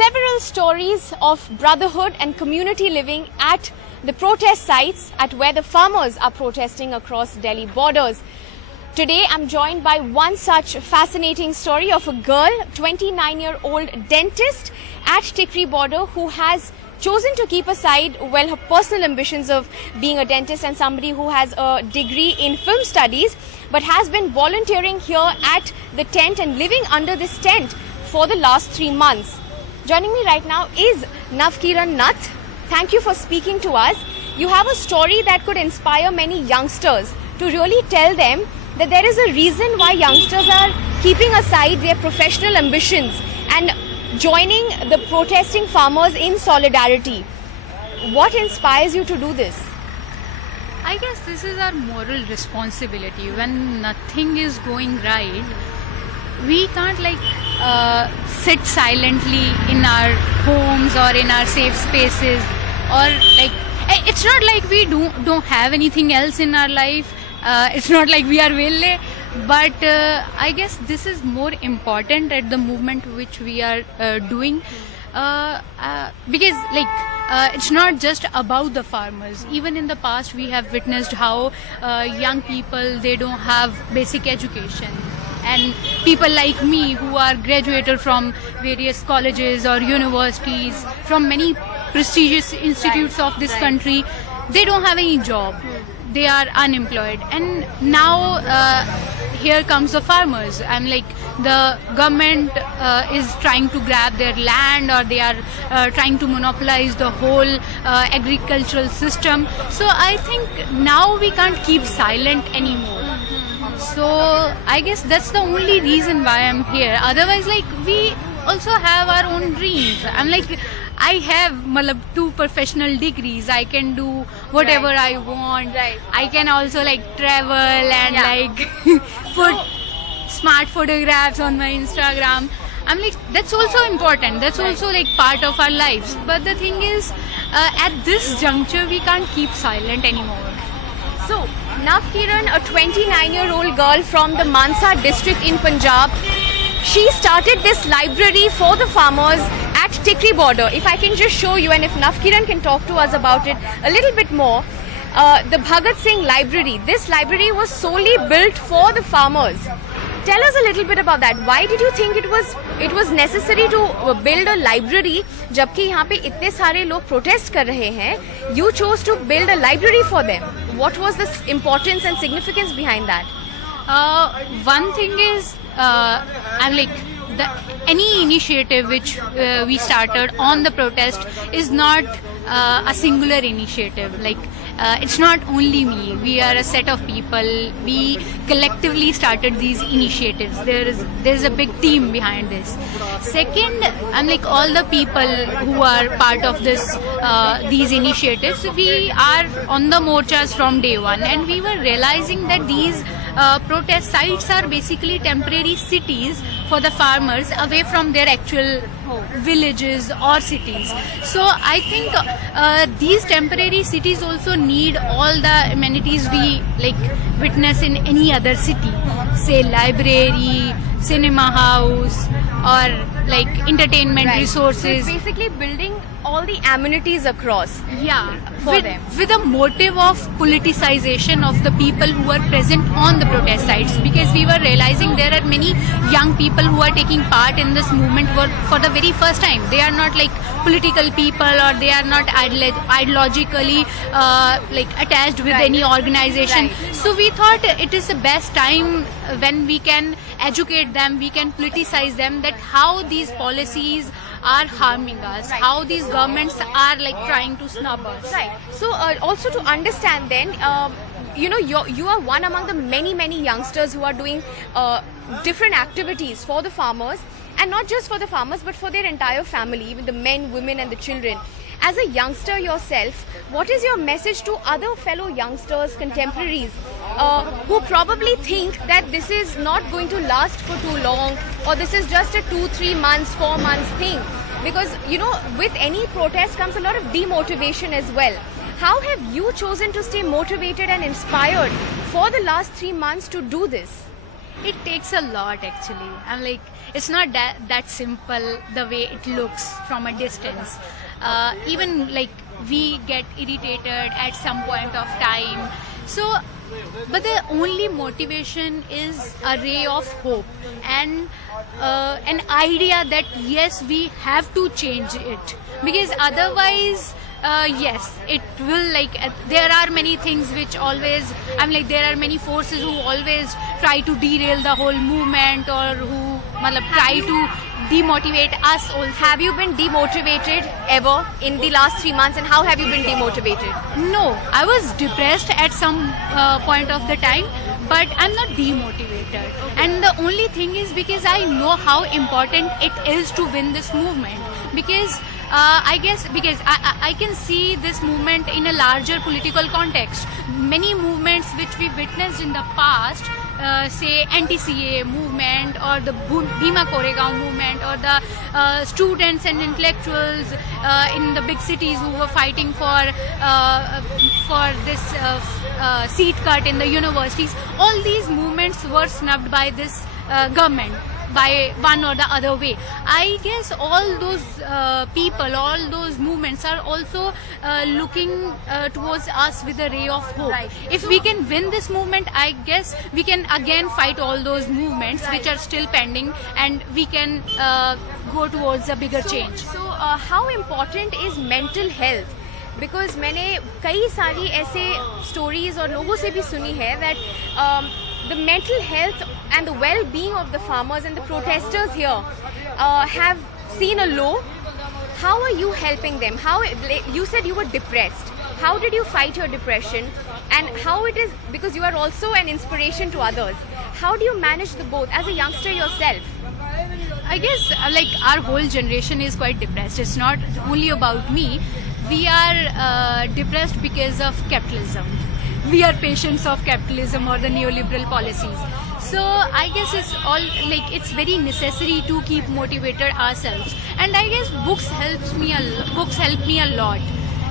several stories of brotherhood and community living at the protest sites at where the farmers are protesting across Delhi borders. Today I'm joined by one such fascinating story of a girl, 29-year-old dentist at Tikri border who has chosen to keep aside, well, her personal ambitions of being a dentist and somebody who has a degree in film studies, but has been volunteering here at the tent and living under this tent for the last 3 months. Joining me right now is Navkiran Nath. Thank you for speaking to us. You have a story that could inspire many youngsters to really tell them that there is a reason why youngsters are keeping aside their professional ambitions and joining the protesting farmers in solidarity. What inspires you to do this? I guess this is our moral responsibility. When nothing is going right, we can't sit silently in our homes or in our safe spaces, or it's not like we don't have anything else in our life. It's not like we are velle, but I guess this is more important at the movement which we are doing, because it's not just about the farmers. Even in the past we have witnessed how young people, they don't have basic education, and people like me who are graduated from various colleges or universities, from many prestigious institutes of this country, they don't have any job. They are unemployed, and now here comes the farmers. I'm like, the government is trying to grab their land, or they are trying to monopolize the whole agricultural system. So I think now we can't keep silent anymore. So I guess that's the only reason why I'm here. Otherwise, we also have our own dreams. I have 2 professional degrees. I can do whatever I want. Right. I can also travel and put smart photographs on my Instagram. That's also important. That's also part of our lives. But the thing is, at this juncture, we can't keep silent anymore. So, Navkiran, a 29-year-old girl from the Mansa district in Punjab, she started this library for the farmers at Tikri border. If I can just show you, and if Navkiran can talk to us about it a little bit more, the Bhagat Singh library. This library was solely built for the farmers. Tell us a little bit about that. Why did you think it was necessary to build a library जबकि यहाँ पे इतने सारे लोग protest कर रहे हैं? You chose to build a library for them. What was the importance and significance behind that? One thing is, any initiative which we started on the protest is not a singular initiative. It's not only me. We are a set of people. We collectively started these initiatives. There's a big team behind this. Second, all the people who are part of these initiatives, we are on the morchas from day one, and we were realizing that these protest sites are basically temporary cities for the farmers away from their actual villages or cities. So I think these temporary cities also need all the amenities we witness in any other city, say library, cinema house, or entertainment resources. So it's basically building all the amenities across. Yeah, for them. With a motive of politicization of the people who are present on the protest sites, because we were realizing there are many young people who are taking part in this movement for the very first time. They are not political people, or they are not ideologically attached with any organization. Right. So we thought it is the best time when we can educate them, we can politicize them, that how these policies are harming us, how these governments are trying to snub us. Right. So also to understand then, you are one among the many youngsters who are doing different activities for the farmers, and not just for the farmers but for their entire family, even the men, women and the children. As a youngster yourself, what is your message to other fellow youngsters, contemporaries, who probably think that this is not going to last for too long, or this is just a 2-3 months, 4 months thing? Because, with any protest comes a lot of demotivation as well. How have you chosen to stay motivated and inspired for the last 3 months to do this? It takes a lot actually. I'm like, it's not that simple the way it looks from a distance. Even like we get irritated at some point of time. So, but the only motivation is a ray of hope and an idea that yes, we have to change it, because otherwise yes, it will like there are many things which always, I'm like, there are many forces who always try to derail the whole movement or who try to demotivate us also. Have you been demotivated ever in the last 3 months, and how have you been demotivated? No, I was depressed at some point of the time, but I'm not demotivated. And the only thing is because I know how important it is to win this movement. Because I guess because I can see this movement in a larger political context. Many movements which we witnessed in the past, say anti-CA movement or the Bhima Koregaon movement or the students and intellectuals in the big cities who were fighting for this seat cut in the universities, all these movements were snubbed by this government by one or the other way. I guess all those people, all those movements are also looking towards us with a ray of hope. Right. If we can win this movement, I guess we can again fight all those movements which are still pending, and we can go towards a bigger change. So how important is mental health? Because मैंने कई सारी ऐसे stories और लोगों से भी सुनी है that the mental health and the well-being of the farmers and the protesters here have seen a low. How are you helping them? How, you said you were depressed. How did you fight your depression? And how it is, because you are also an inspiration to others. How do you manage the both as a youngster yourself? I guess like our whole generation is quite depressed. It's not only about me. We are depressed because of capitalism. We are patients of capitalism or the neoliberal policies. So I guess it's all like it's very necessary to keep motivated ourselves. And I guess books help me a lot.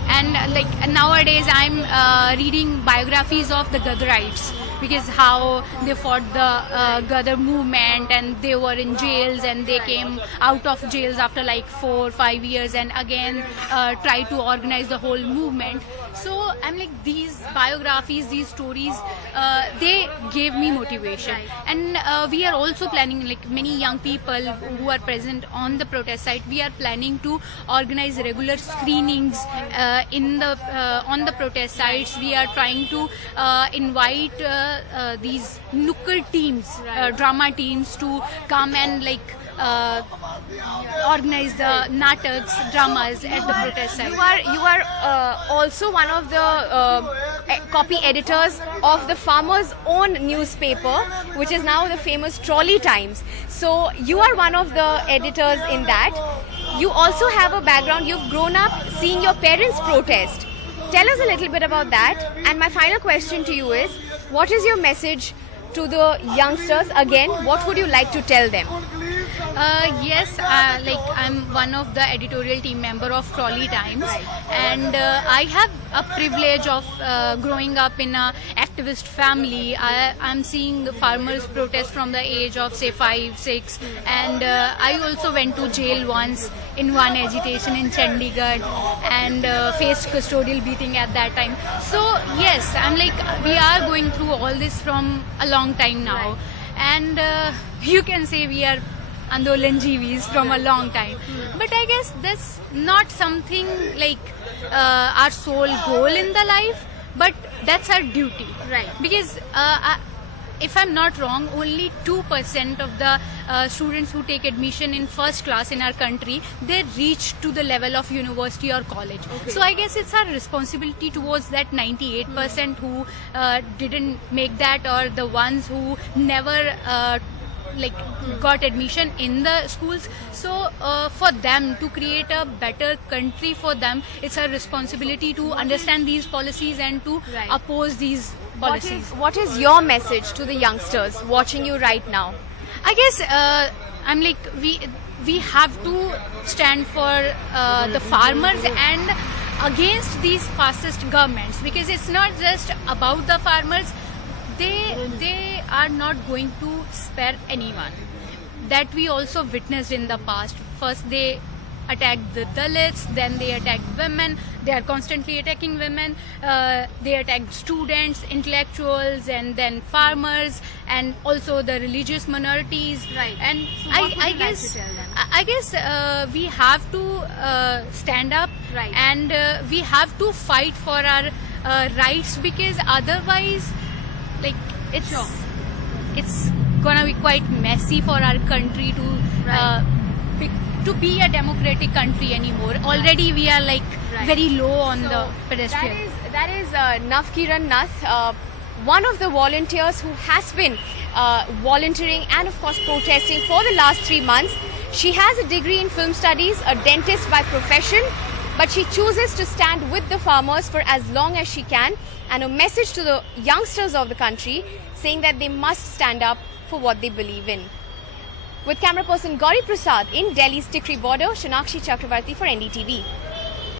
And like nowadays I'm reading biographies of the Gadarites, because how they fought the Gadar movement and they were in jails and they came out of jails after like 4 or 5 years and again tried to organize the whole movement. So I'm like, these biographies, these stories, they gave me motivation. And we are also planning, like many young people who are present on the protest site, we are planning to organize regular screenings in the on the protest sites. We are trying to invite these nukkad teams, drama teams to come and like organize the nataks, dramas at the protest site. You are also one of the copy editors of the farmers' own newspaper, which is now the famous Trolley Times. So you are one of the editors in that. You also have a background. You've grown up seeing your parents protest. Tell us a little bit about that. And my final question to you is, what is your message to the youngsters? Again, what would you like to tell them? Yes, like I'm one of the editorial team member of Trolley Times, and I have a privilege of growing up in a activist family. I'm seeing farmers protest from the age of say 5, 6, and I also went to jail once in one agitation in Chandigarh and faced custodial beating at that time. So yes, I'm like, we are going through all this from a long time now, and you can say we are Andolanjeevis from a long time. But I guess that's not something like our sole goal in the life, but that's our duty. Right. Because if I'm not wrong, only 2% of the students who take admission in first class in our country, they reach to the level of university or college. Okay. So I guess it's our responsibility towards that 98% who didn't make that, or the ones who never got admission in the schools. So for them to create a better country for them, it's our responsibility to understand these policies and to oppose these policies. What is your message to the youngsters watching you right now? I guess I'm like, we have to stand for the farmers and against these fascist governments, because it's not just about the farmers. they are not going to spare anyone. That we also witnessed in the past. First they attacked the Dalits, then they attacked women. They are constantly attacking women. They attacked students, intellectuals, and then farmers, and also the religious minorities. Right. And So what would you I like guess to tell them? I guess we have to stand up, Right. and we have to fight for our rights, because otherwise, like it's gonna be quite messy for our country to Right. to be a democratic country anymore. Already we are like Right. very low on So the pedestal. That is Navkiran Nath, one of the volunteers who has been volunteering and of course protesting for the last 3 months. She has a degree in film studies, a dentist by profession, but she chooses to stand with the farmers for as long as she can, and a message to the youngsters of the country saying that they must stand up for what they believe in. With camera person Gauri Prasad in Delhi's Tikri border, Shanakshi Chakravarti for NDTV.